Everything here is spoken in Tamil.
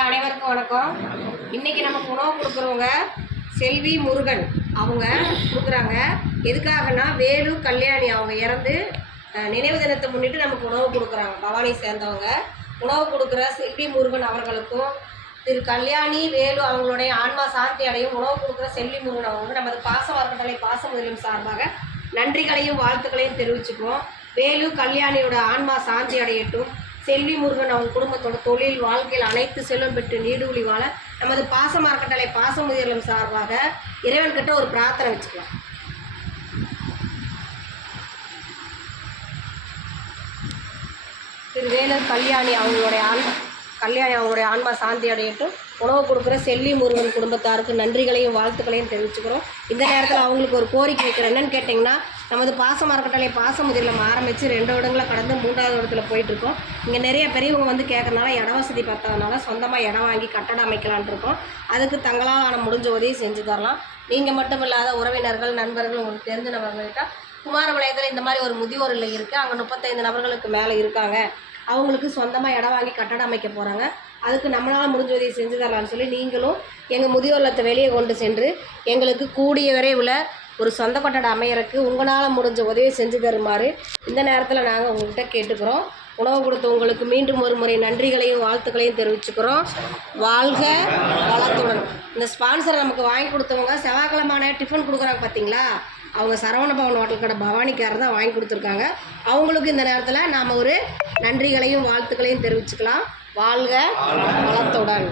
அனைவருக்கும் வணக்கம். இன்றைக்கி நமக்கு உணவு கொடுக்குறவங்க செல்வி முருகன் அவங்க கொடுக்குறாங்க. எதுக்காகனா வேலு கல்யாணி அவங்க இறந்து நினைவு தினத்தை முன்னிட்டு நமக்கு உணவு கொடுக்குறாங்க. பவானி சேர்ந்தவங்க உணவு கொடுக்குற செல்வி முருகன் அவர்களுக்கும் திரு கல்யாணி வேலு அவங்களுடைய ஆன்மா சாந்தி அடையும் உணவு கொடுக்குற செல்வி முருகன் அவங்களுக்கு நமது பாச பாசமுதலும் சார்பாக நன்றிகளையும் வாழ்த்துக்களையும் தெரிவிச்சுக்குவோம். வேலு கல்யாணியோட ஆன்மா சாந்தி அடையட்டும். செல்வி முருகன் அவங்க குடும்பத்தோட தொழில் வாழ்க்கையில் அனைத்து செல்வம் பெற்று நீடுகுழி வாழ நமது பாசமுதலும் சார்பாக இறைவன்கிட்ட ஒரு பிரார்த்தனை வச்சுக்கலாம். திரு வேலு கல்யாணி அவங்களுடைய ஆன்மா சாந்தி அடையட்டும். உணவு கொடுக்குற செல்வி முருகன் குடும்பத்தாருக்கு நன்றிகளையும் வாழ்த்துக்களையும் தெரிவிச்சுக்கிறோம். இந்த நேரத்தில் அவங்களுக்கு ஒரு கோரிக்கை வைக்கிறேன். என்னென்னு கேட்டிங்கன்னா, நமது பாசமுதலம் ஆரம்பித்து 2 வருடங்களை கடந்து 3வது இடத்துல போயிட்டுருக்கோம். இங்கே நிறைய பெரியவங்க வந்து கேட்கறனால இட வசதி பத்தாதனால சொந்தமாக இடம் வாங்கி கட்டடம் அமைக்கலான் இருக்கோம். அதுக்கு தங்களால் முடிஞ்ச உதவி செஞ்சு தரலாம். நீங்கள் மட்டும் இல்லாத உறவினர்கள் நண்பர்கள் உங்களுக்கு தெரிஞ்ச நபர்கள்கிட்ட குமாரபாளையத்தில் இந்த மாதிரி ஒரு முதியோர் இல்லை இருக்குது. அங்கே 35 நபர்களுக்கு மேலே இருக்காங்க. அவங்களுக்கு சொந்தமாக இடம் வாங்கி கட்டடம் அமைக்க போகிறாங்க. அதுக்கு நம்மளால் முடிஞ்ச உதவி செஞ்சு தரலான்னு சொல்லி நீங்களும் எங்கள் முதியோர் இல்லத்தை வெளியே கொண்டு சென்று எங்களுக்கு கூடிய விரைவில் ஒரு சொந்த கட்டடம் அமையறதுக்கு உங்களால் முடிஞ்ச உதவி செஞ்சு தருமாறு இந்த நேரத்தில் நாங்கள் உங்கள்கிட்ட கேட்டுக்கிறோம். உணவு கொடுத்த உங்களுக்கு மீண்டும் ஒரு முறை நன்றிகளையும் வாழ்த்துக்களையும் தெரிவிச்சுக்கிறோம். வாழ்க வளத்துடன். இந்த ஸ்பான்சரை நமக்கு வாங்கி கொடுத்தவங்க செவ்வாய்க்கிழமான டிஃபன் கொடுக்குறாங்க பார்த்தீங்களா, அவங்க சரவண பவன் ஹோட்டல் கடை பவானிக்காரர் தான் வாங்கி கொடுத்துருக்காங்க. அவங்களுக்கு இந்த நேரத்தில் நாம் ஒரு நன்றிகளையும் வாழ்த்துக்களையும் தெரிவிச்சுக்கலாம். வாழ்க வளத்துடன்.